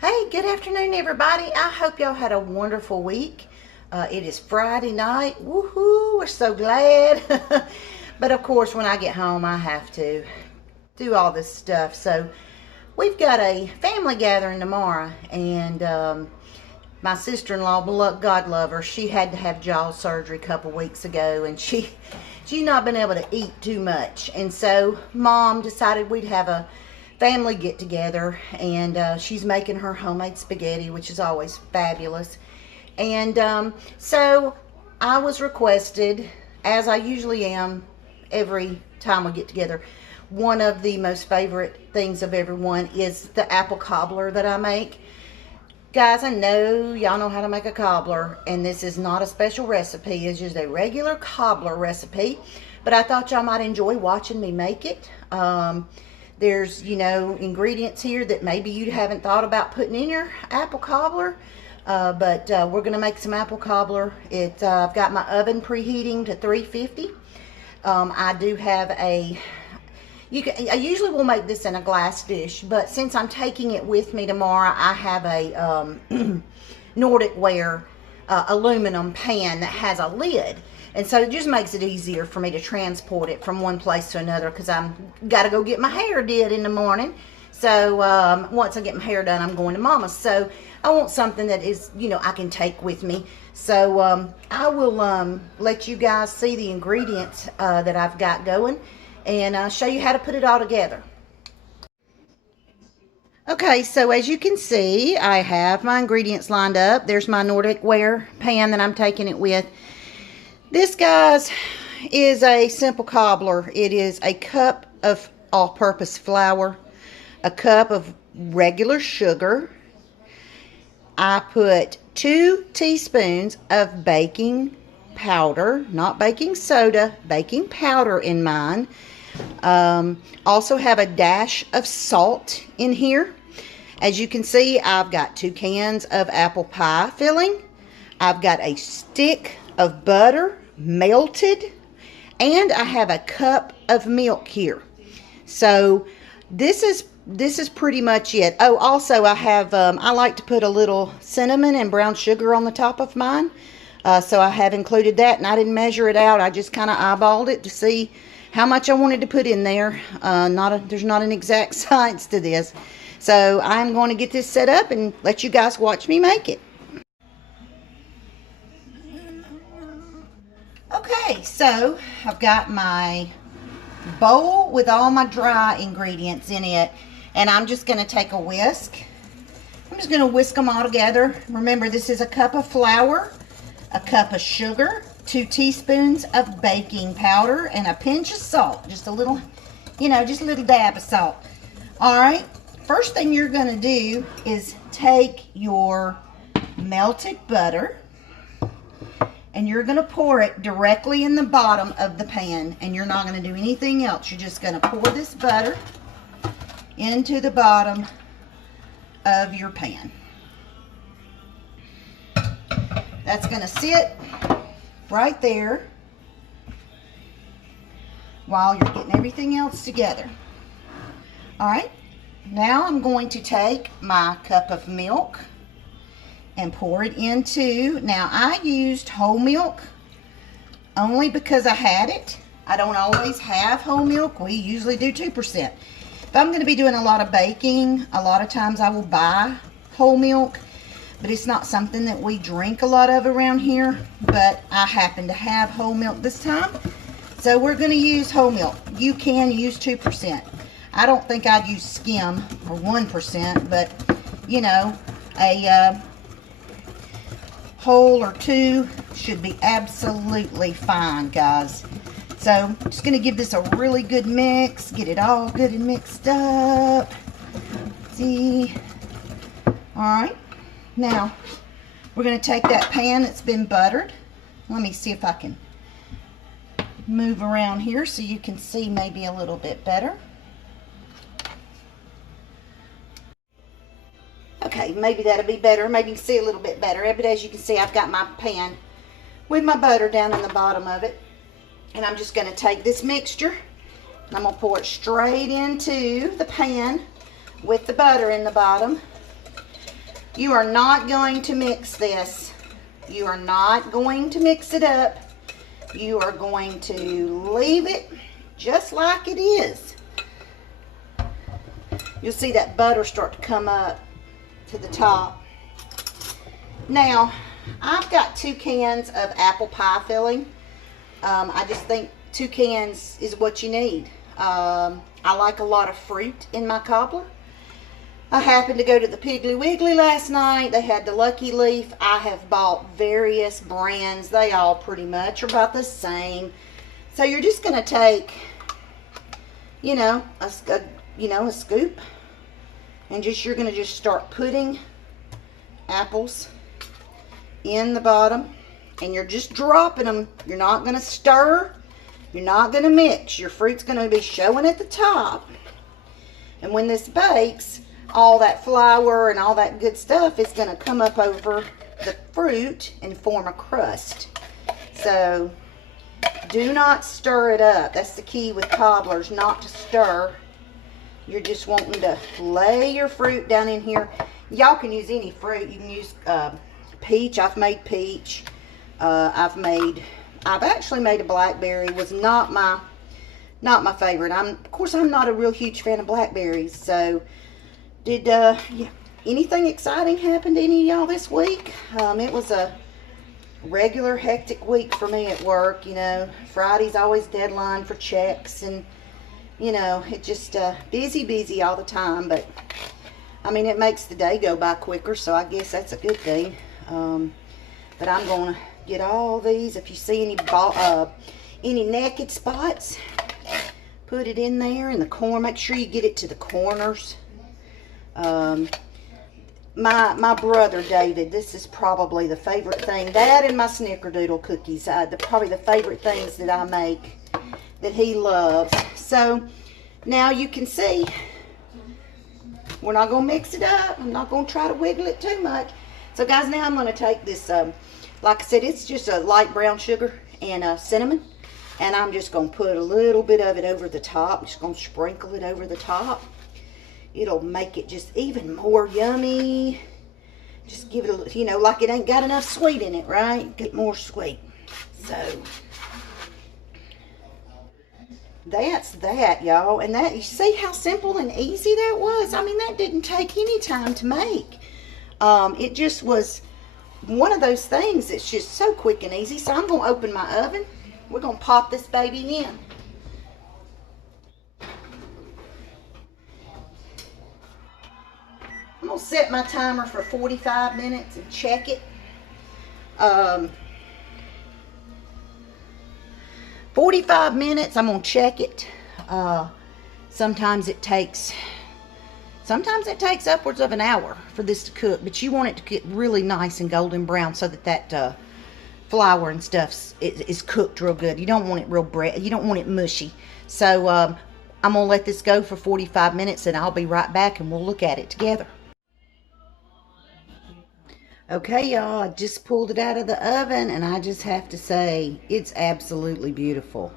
Hey, good afternoon, everybody. I hope y'all had a wonderful week. It is Friday night. Woohoo! We're so glad. But of course, when I get home, I have to do all this stuff. So we've got a family gathering tomorrow, and my sister-in-law, God love her, she had to have jaw surgery a couple weeks ago, and she's not been able to eat too much. And so Mom decided we'd have a family get together, and she's making her homemade spaghetti, which is always fabulous. And so I was requested, as I usually am every time we get together, one of the most favorite things of everyone is the apple cobbler that I make. Guys, I know y'all know how to make a cobbler, and this is not a special recipe. It's just a regular cobbler recipe, but I thought y'all might enjoy watching me make it. There's, ingredients here that maybe you haven't thought about putting in your apple cobbler, but we're going to make some apple cobbler. I've got my oven preheating to 350. I do have I usually will make this in a glass dish, but since I'm taking it with me tomorrow, I have a Nordic ware aluminum pan that has a lid. And so it just makes it easier for me to transport it from one place to another, because I'm got to go get my hair did in the morning. So once I get my hair done, I'm going to Mama's. So I want something that is, I can take with me. So I will let you guys see the ingredients that I've got going, and show you how to put it all together. Okay, so as you can see, I have my ingredients lined up. There's my Nordic ware pan that I'm taking it with. This, guys, is a simple cobbler. It is a cup of all-purpose flour, a cup of regular sugar. I put 2 teaspoons of baking powder, not baking soda, baking powder in mine. Also have a dash of salt in here. As you can see, I've got 2 cans of apple pie filling. I've got a stick of butter melted, and I have a cup of milk here. So this is pretty much it. Oh, also I have I like to put a little cinnamon and brown sugar on the top of mine, so I have included that, and I didn't measure it out. I just kind of eyeballed it to see how much I wanted to put in there. There's not an exact science to this. So I'm going to get this set up and let you guys watch me make it. Okay, so I've got my bowl with all my dry ingredients in it, and I'm just going to take a whisk. I'm just going to whisk them all together. Remember, this is a cup of flour, a cup of sugar, 2 teaspoons of baking powder, and a pinch of salt. Just a little, just a little dab of salt. All right, first thing you're going to do is take your melted butter, and you're going to pour it directly in the bottom of the pan, and you're not going to do anything else. You're just going to pour this butter into the bottom of your pan. That's going to sit right there while you're getting everything else together. All right, now I'm going to take my cup of milk and pour it into, now I used whole milk only because I had it. I don't always have whole milk. We usually do 2%. If I'm going to be doing a lot of baking, a lot of times I will buy whole milk, but it's not something that we drink a lot of around here. But I happen to have whole milk this time, so we're going to use whole milk. You can use 2%. I don't think I'd use skim or 1%, but a whole or 2 should be absolutely fine, guys. So I'm just going to give this a really good mix, get it all good and mixed up. See? All right. Now, we're going to take that pan that's been buttered. Let me see if I can move around here so you can see maybe a little bit better. Okay, maybe that'll be better. Maybe you can see a little bit better. But as you can see, I've got my pan with my butter down in the bottom of it. And I'm just going to take this mixture, and I'm going to pour it straight into the pan with the butter in the bottom. You are not going to mix this. You are not going to mix it up. You are going to leave it just like it is. You'll see that butter start to come up to the top. Now, I've got 2 cans of apple pie filling. I just think 2 cans is what you need. I like a lot of fruit in my cobbler. I happened to go to the Piggly Wiggly last night. They had the Lucky Leaf. I have bought various brands. They all pretty much are about the same. So you're just going to take, you know, a scoop, and you're going to just start putting apples in the bottom, and you're just dropping them. You're not going to stir. You're not going to mix. Your fruit's going to be showing at the top. And when this bakes, all that flour and all that good stuff is going to come up over the fruit and form a crust. So do not stir it up. That's the key with cobblers, not to stir. You're just wanting to lay your fruit down in here. Y'all can use any fruit. You can use peach. I've made peach. I've actually made a blackberry. Was not my favorite. Of course I'm not a real huge fan of blackberries. So did anything exciting happen to any of y'all this week? It was a regular hectic week for me at work. You know, Friday's always deadline for checks, and you know, it just busy all the time. But I mean, it makes the day go by quicker, so I guess that's a good thing. But I'm gonna get all these. If you see any naked spots, put it in there in the corner. Make sure you get it to the corners. My brother David, this is probably the favorite thing. That and my snickerdoodle cookies, probably the favorite things that I make that he loves. So now you can see we're not going to mix it up. I'm not going to try to wiggle it too much. So guys, now I'm going to take this, like I said, it's just a light brown sugar and cinnamon. And I'm just going to put a little bit of it over the top. Just going to sprinkle it over the top. It'll make it just even more yummy. Just give it a, you know, like it ain't got enough sweet in it, right? Get more sweet. So that's that, y'all. And that, you see how simple and easy that was? I mean, that didn't take any time to make. It just was one of those things that's just so quick and easy. So I'm going to open my oven. We're going to pop this baby in. I'm going to set my timer for 45 minutes and check it. 45 minutes, I'm going to check it. Sometimes it takes upwards of an hour for this to cook, but you want it to get really nice and golden brown so that flour and stuff is cooked real good. You don't want it real you don't want it mushy. So I'm going to let this go for 45 minutes, and I'll be right back and we'll look at it together. Okay, y'all, I just pulled it out of the oven, and I just have to say, it's absolutely beautiful.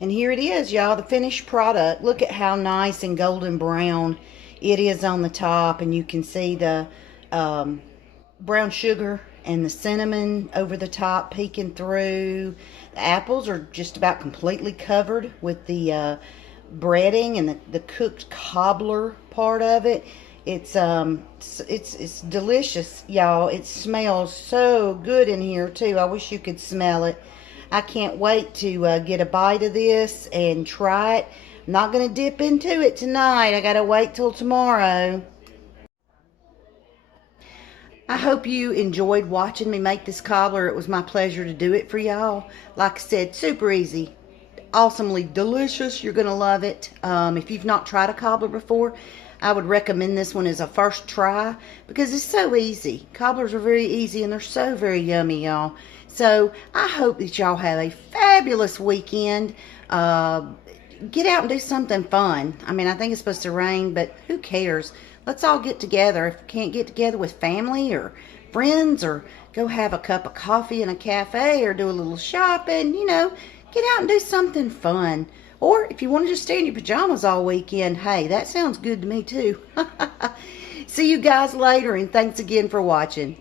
And here it is, y'all, the finished product. Look at how nice and golden brown it is on the top, and you can see the brown sugar and the cinnamon over the top peeking through. The apples are just about completely covered with the breading and the cooked cobbler part of it. It's delicious, y'all. It smells so good in here too. I wish you could smell it. I can't wait to get a bite of this and try it. I'm not going to dip into it tonight. I got to wait till tomorrow. I hope you enjoyed watching me make this cobbler. It was my pleasure to do it for y'all. Like I said, super easy. Awesomely delicious. You're going to love it. If you've not tried a cobbler before, I would recommend this one as a first try because it's so easy. Cobblers are very easy and they're so very yummy, y'all. So I hope that y'all have a fabulous weekend. Get out and do something fun. I mean, I think it's supposed to rain, but who cares? Let's all get together. If you can't get together with family or friends, or go have a cup of coffee in a cafe, or do a little shopping, you know, get out and do something fun. Or if you want to just stay in your pajamas all weekend, hey, that sounds good to me too. See you guys later, and thanks again for watching.